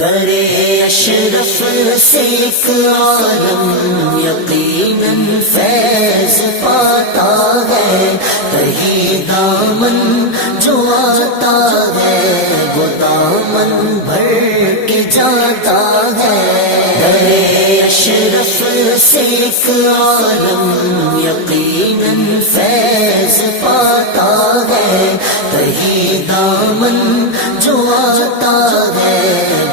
در اشرف سے ایک عالم یقیناً فیض پاتا ہے، کہیں دامن جو آتا ہے وہ دامن بھر کے جاتا ہے۔ در اشرف سے ایک عالم یقیناً فیض پاتا ہے، کہیں دامن جو آتا ہے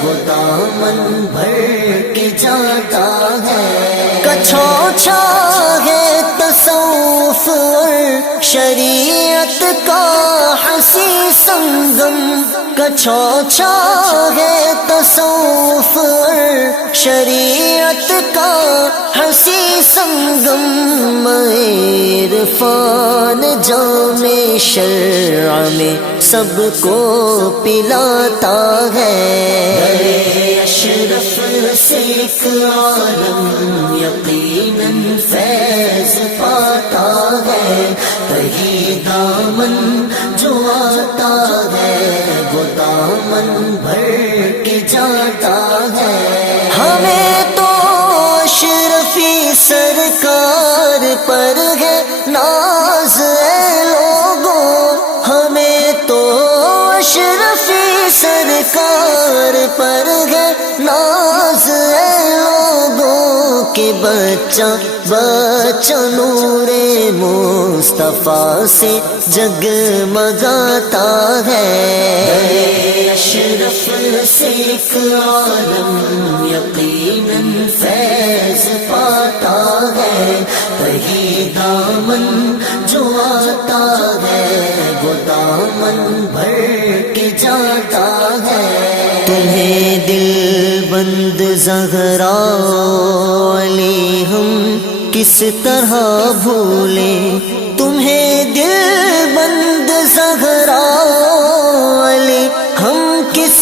وہ دامن بھر کے جاتا ہے۔ کچھوچھا ہے تصوف اور شریعت کا حسین سنگم، کچھوچھا ہے تصوف اور شریعت کا حسین سنگم، عرفان جام شرع میں سب کو پلاتا ہے۔ اشرف سے ایک عالم یقیناً فیض پاتا ہے، کہیں دامن جو آتا ہے وہ دامن بھر کے جاتا ہے۔ ہمیں تو اشرفی سرکار پر ہے ناز اے لوگوں، ہمیں تو اشرفی سرکار پر ہے ناز اے لوگوں، کہ بچہ بچہ نور مصطفیٰ سے جگمگاتا ہے۔ اشرف سے ایک عالم یقیناً فیض پاتا ہے، کہیں دامن جو آتا ہے وہ دامن بھر کے جاتا ہے۔ تمہیں دل بند زہرا علی ہم کس طرح بھولیں، تمہیں دل بند زہرا علی ہم کس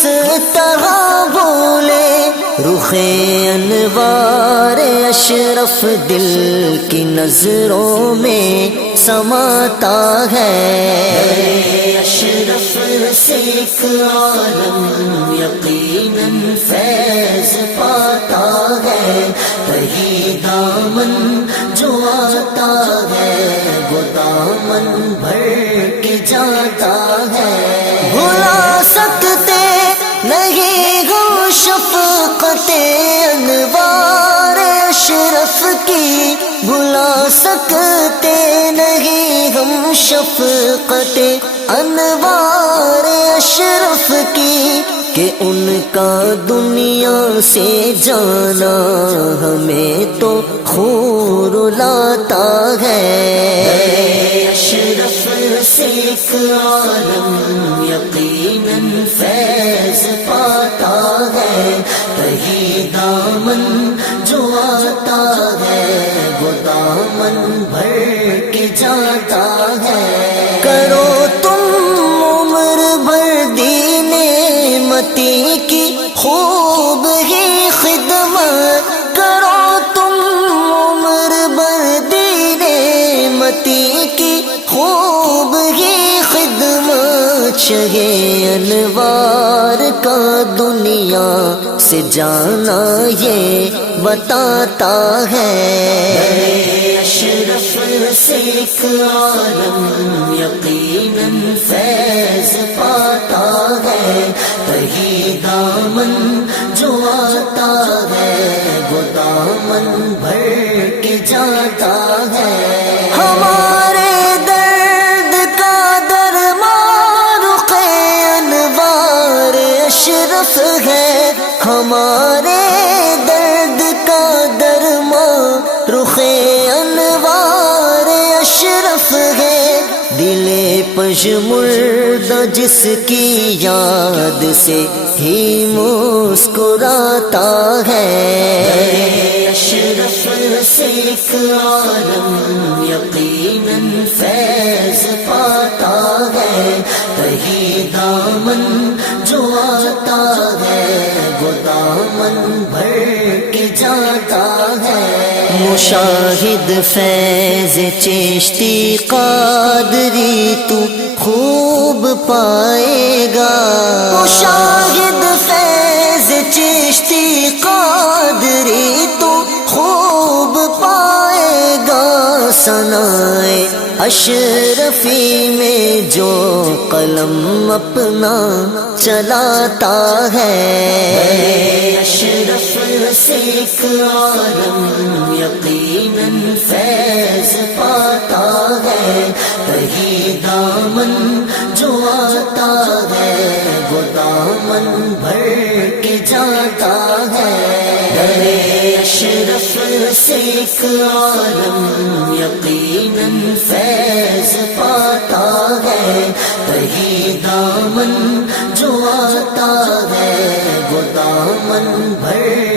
طرح بھولیں، رخ انوار اشرف دل کی نظروں میں سماتا ہے۔ اشرف سے ایک عالم یقیناً فیض پاتا ہے، کہیں دامن جو آتا ہے وہ دامن بھر کے جاتا ہے۔ بھلا سکتے نہیں ہم شفقت انوار اشرف کی، بھلا سکتے نہیں ہم شفقت انوار اشرف کی، کہ ان کا دنیا سے جانا ہمیں تو خون رلاتا ہے۔ اشرف سے ایک عالم یقیناً فیض پاتا ہے، کہیں دامن جو آتا ہے وہ دامن بھر کے جاتا ہے۔ کرو تم عمر بھر دین متی کی خوب ہی خدمت، کرو تم عمر بھر دین متی کی خوب ہی خدمت، شہ انوار کا دنیا سے جانا یہ بتاتا ہے۔ اشرف سے ایک عالم یقیناً فیض پاتا ہے، کہیں دامن جو آتا ہے وہ دامن بھر کے جاتا ہے۔ ہمارے درد کا درمان رخ انوار اشرف ہے، ہمارے درد کا درمان رخ انوار اشرف ہے، دل پژمردہ جس کی یاد سے ہی مسکراتا ہے۔ اشرف سے ایک عالم یقیناً فیض پاتا ہے، کہیں دامن جو آتا ہے وہ دامن بھر کے جاتا ہے۔ مشاہد فیض چشتی قادری تو خوب پائے گا، مشاہد فیض ثنائے اشرفی میں جو قلم اپنا چلاتا ہے، اشرف سے ایک عالم یقیناً فیض پاتا ہے، کہیں دامن جو آتا ہے وہ دامن بھر کے جاتا ہے، اشرف سے ایک عالم یقیناً فیض پاتا ہے، کہیں دامن جو آتا ہے وہ دامن بھر